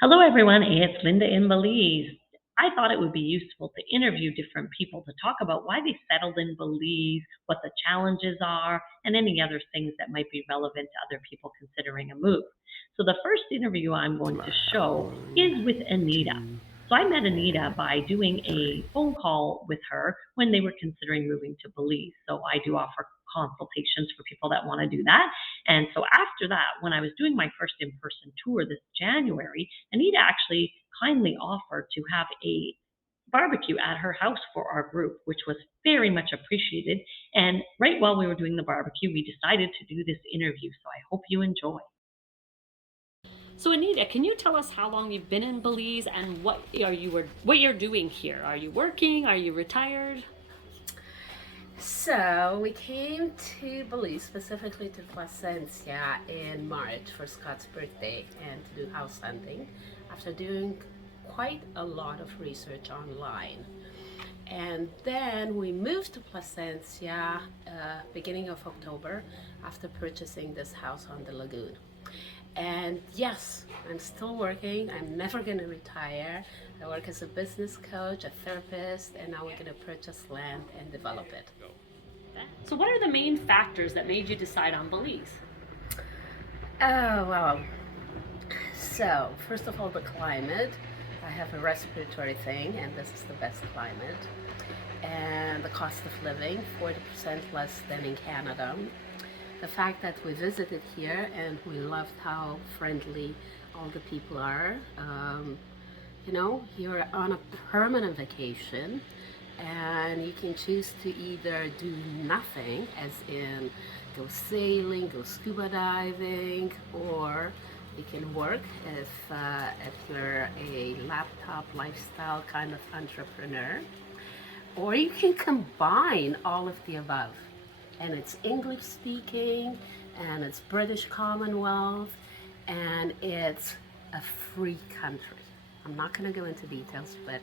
Hello, everyone. It's Linda in Belize. I thought it would be useful to interview different people to talk about why they settled in Belize, what the challenges are, and any other things that might be relevant to other people considering a move. So, the first interview I'm going to show is with Anita. So, I met Anita by doing a phone call with her when they were considering moving to Belize. So, I do offer consultations for people that want to do that. And so after that, when I was doing my first in-person tour this January, Anita actually kindly offered to have a barbecue at her house for our group, which was very much appreciated. And right while we were doing the barbecue, we decided to do this interview. So I hope you enjoy. So Anita, can you tell us how long you've been in Belize and what you're doing here? Are you working? Are you retired? So we came to Belize, specifically to Placencia in March for Scott's birthday and to do house hunting after doing quite a lot of research online. And then we moved to Placencia beginning of October after purchasing this house on the lagoon. And yes, I'm still working. I'm never going to retire. I work as a business coach, a therapist, and now we're going to purchase land and develop it. So what are the main factors that made you decide on Belize? Oh, well. So, first of all, the climate. I have a respiratory thing, and this is the best climate. And the cost of living, 40% less than in Canada. The fact that we visited here and we loved how friendly all the people are. You're on a permanent vacation and you can choose to either do nothing, as in go sailing, go scuba diving, or you can work if you're a laptop lifestyle kind of entrepreneur, or you can combine all of the above. And it's English speaking, and it's British Commonwealth, and it's a free country. I'm not going to go into details, but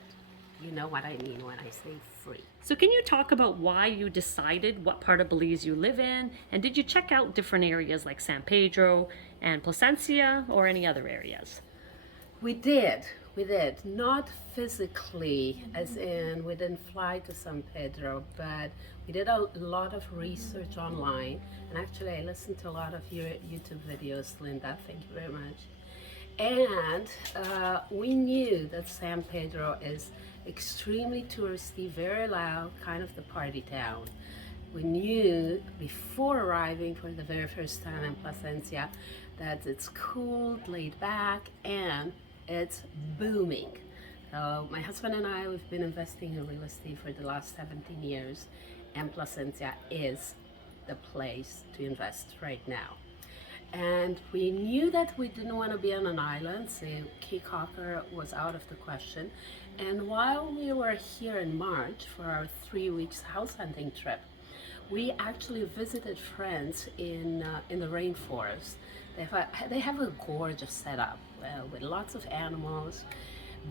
you know what I mean when I say free. So can you talk about why you decided what part of Belize you live in, and did you check out different areas like San Pedro and Placencia or any other areas? We did. We did. Not physically, as in we didn't fly to San Pedro, but we did a lot of research online. And actually, I listened to a lot of your YouTube videos, Linda. Thank you very much. And we knew that San Pedro is extremely touristy, very loud, kind of the party town. We knew before arriving for the very first time in Placencia that it's cool, laid back, and it's booming. So my husband and I, we've been investing in real estate for the last 17 years, and Placencia is the place to invest right now. And we knew that we didn't want to be on an island, so Cape Cocker was out of the question. And while we were here in March for our 3 weeks house hunting trip, we actually visited friends in the rainforest. They have a gorgeous setup with lots of animals.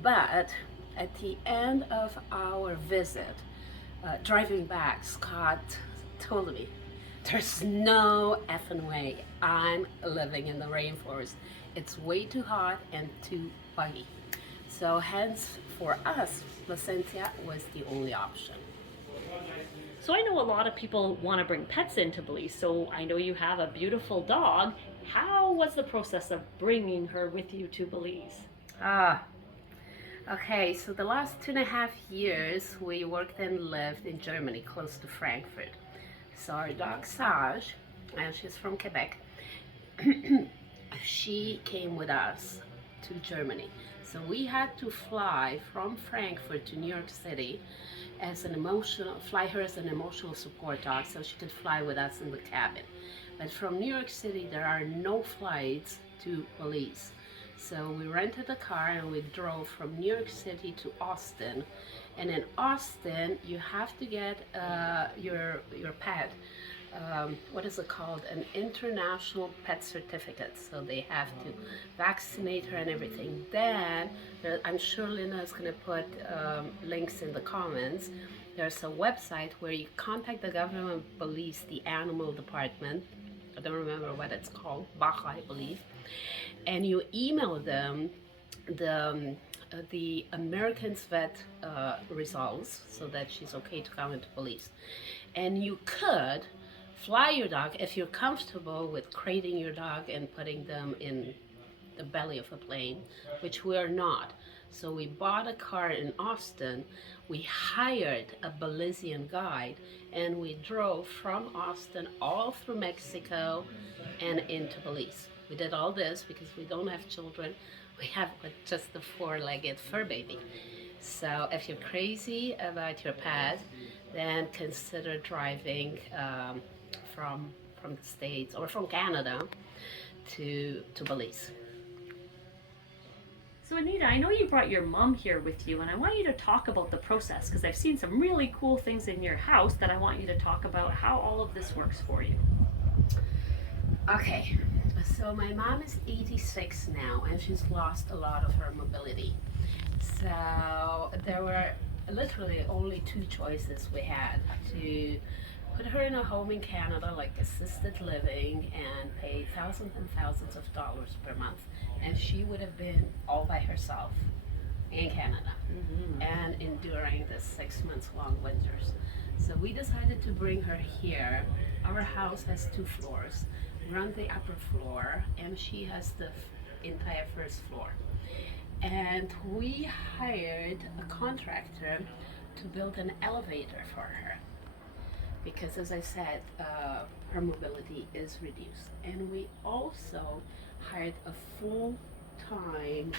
But at the end of our visit, driving back, Scott told me, "There's no effing way I'm living in the rainforest. It's way too hot and too buggy." So hence, for us, Placencia was the only option. So I know a lot of people want to bring pets into Belize. So I know you have a beautiful dog. How was the process of bringing her with you to Belize? Ah, okay. So the last 2.5 years, we worked and lived in Germany, close to Frankfurt. So our dog Sage, and she's from Quebec, she came with us to Germany. So we had to fly from Frankfurt to New York City fly her as an emotional support dog so she could fly with us in the cabin. But from New York City, there are no flights to Belize. So we rented a car and we drove from New York City to Austin. And in Austin, you have to get your pet. What is it called? An international pet certificate. So they have to vaccinate her and everything. Then, I'm sure Lina is going to put links in the comments. There's a website where you contact the government of Belize, the animal department. I don't remember what it's called, Baja, I believe. And you email them the Americans vet results so that she's okay to come into police. And you could fly your dog if you're comfortable with crating your dog and putting them in the belly of a plane, which we are not. So we bought a car in Austin, we hired a Belizean guide, and we drove from Austin all through Mexico and into Belize. We did all this because we don't have children. We have just the four-legged fur baby. So if you're crazy about your pet, then consider driving from the States or from Canada to Belize. So Anita, I know you brought your mom here with you, and I want you to talk about the process because I've seen some really cool things in your house that I want you to talk about how all of this works for you. Okay, so my mom is 86 now and she's lost a lot of her mobility. So there were literally only two choices we had: to put her in a home in Canada, like assisted living, and pay thousands and thousands of dollars per month. And she would have been all by herself in Canada and enduring the 6 months long winters. So we decided to bring her here. Our house has 2 floors. We're on the upper floor, and she has the entire first floor. And we hired a contractor to build an elevator for her because, as I said, her mobility is reduced. And we also hired a full-time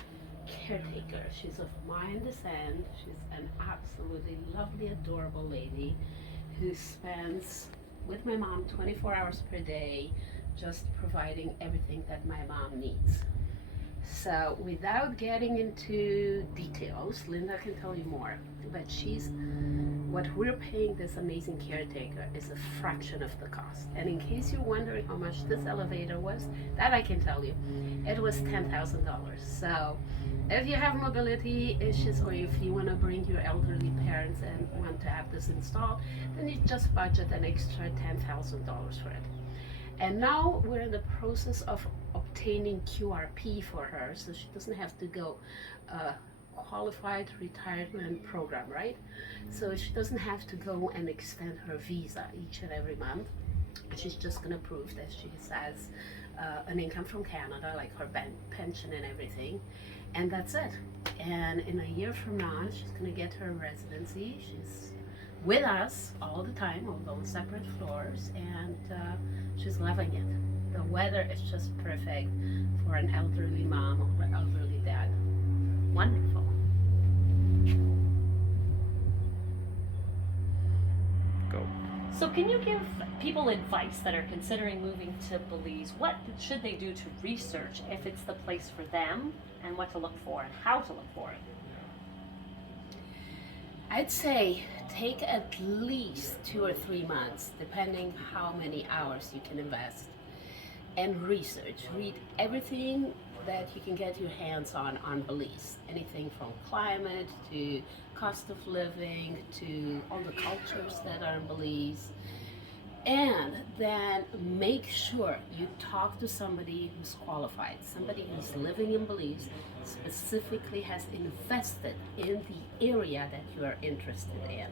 caretaker. She's of Mayan descent. She's an absolutely lovely, adorable lady who spends with my mom 24 hours per day, just providing everything that my mom needs. So without getting into details, Linda can tell you more, but what we're paying this amazing caretaker is a fraction of the cost. And in case you're wondering how much this elevator was, that I can tell you, it was $10,000. So if you have mobility issues, or if you want to bring your elderly parents and want to have this installed, then you just budget an extra $10,000 for it. And now we're in the process of obtaining QRP for her, so she doesn't have to go qualified retirement program, right? So she doesn't have to go and extend her visa each and every month. She's just going to prove that she has an income from Canada, like her pension and everything, and that's it. And in a year from now, she's going to get her residency. She's with us all the time, although separate floors, and she's loving it. The weather is just perfect for an elderly mom or elderly dad. Wonderful. Go. So can you give people advice that are considering moving to Belize? What should they do to research if it's the place for them, and what to look for and how to look for it? I'd say take at least 2 or 3 months, depending how many hours you can invest, and research. Read everything that you can get your hands on Belize. Anything from climate to cost of living to all the cultures that are in Belize. And then make sure you talk to somebody who's qualified, somebody who's living in Belize, specifically has invested in the area that you are interested in,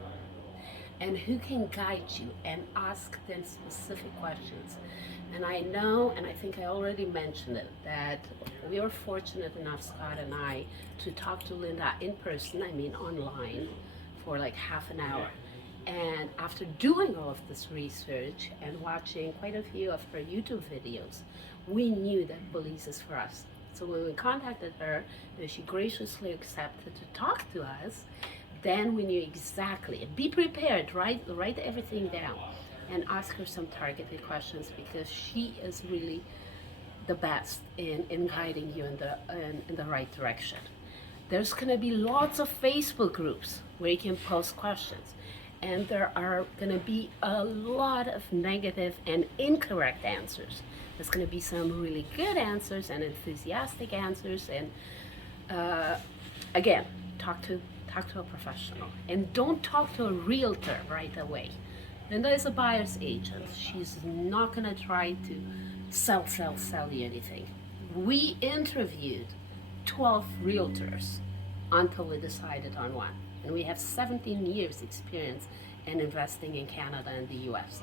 and who can guide you and ask them specific questions. And I know, and I think I already mentioned it, that we are fortunate enough, Scott and I, to talk to Linda in person, I mean online, for like half an hour. And after doing all of this research and watching quite a few of her YouTube videos, we knew that Belize is for us. So when we contacted her, and she graciously accepted to talk to us, then we knew exactly. Be prepared, write everything down, and ask her some targeted questions, because she is really the best in guiding you in the right direction. There's going to be lots of Facebook groups where you can post questions. And there are going to be a lot of negative and incorrect answers. There's going to be some really good answers and enthusiastic answers. And again, talk to a professional. And don't talk to a realtor right away. Linda is a buyer's agent. She's not going to try to sell you anything. We interviewed 12 realtors until we decided on one. And we have 17 years experience in investing in Canada and the US.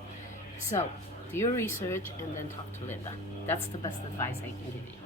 So do your research and then talk to Linda. That's the best advice I can give you.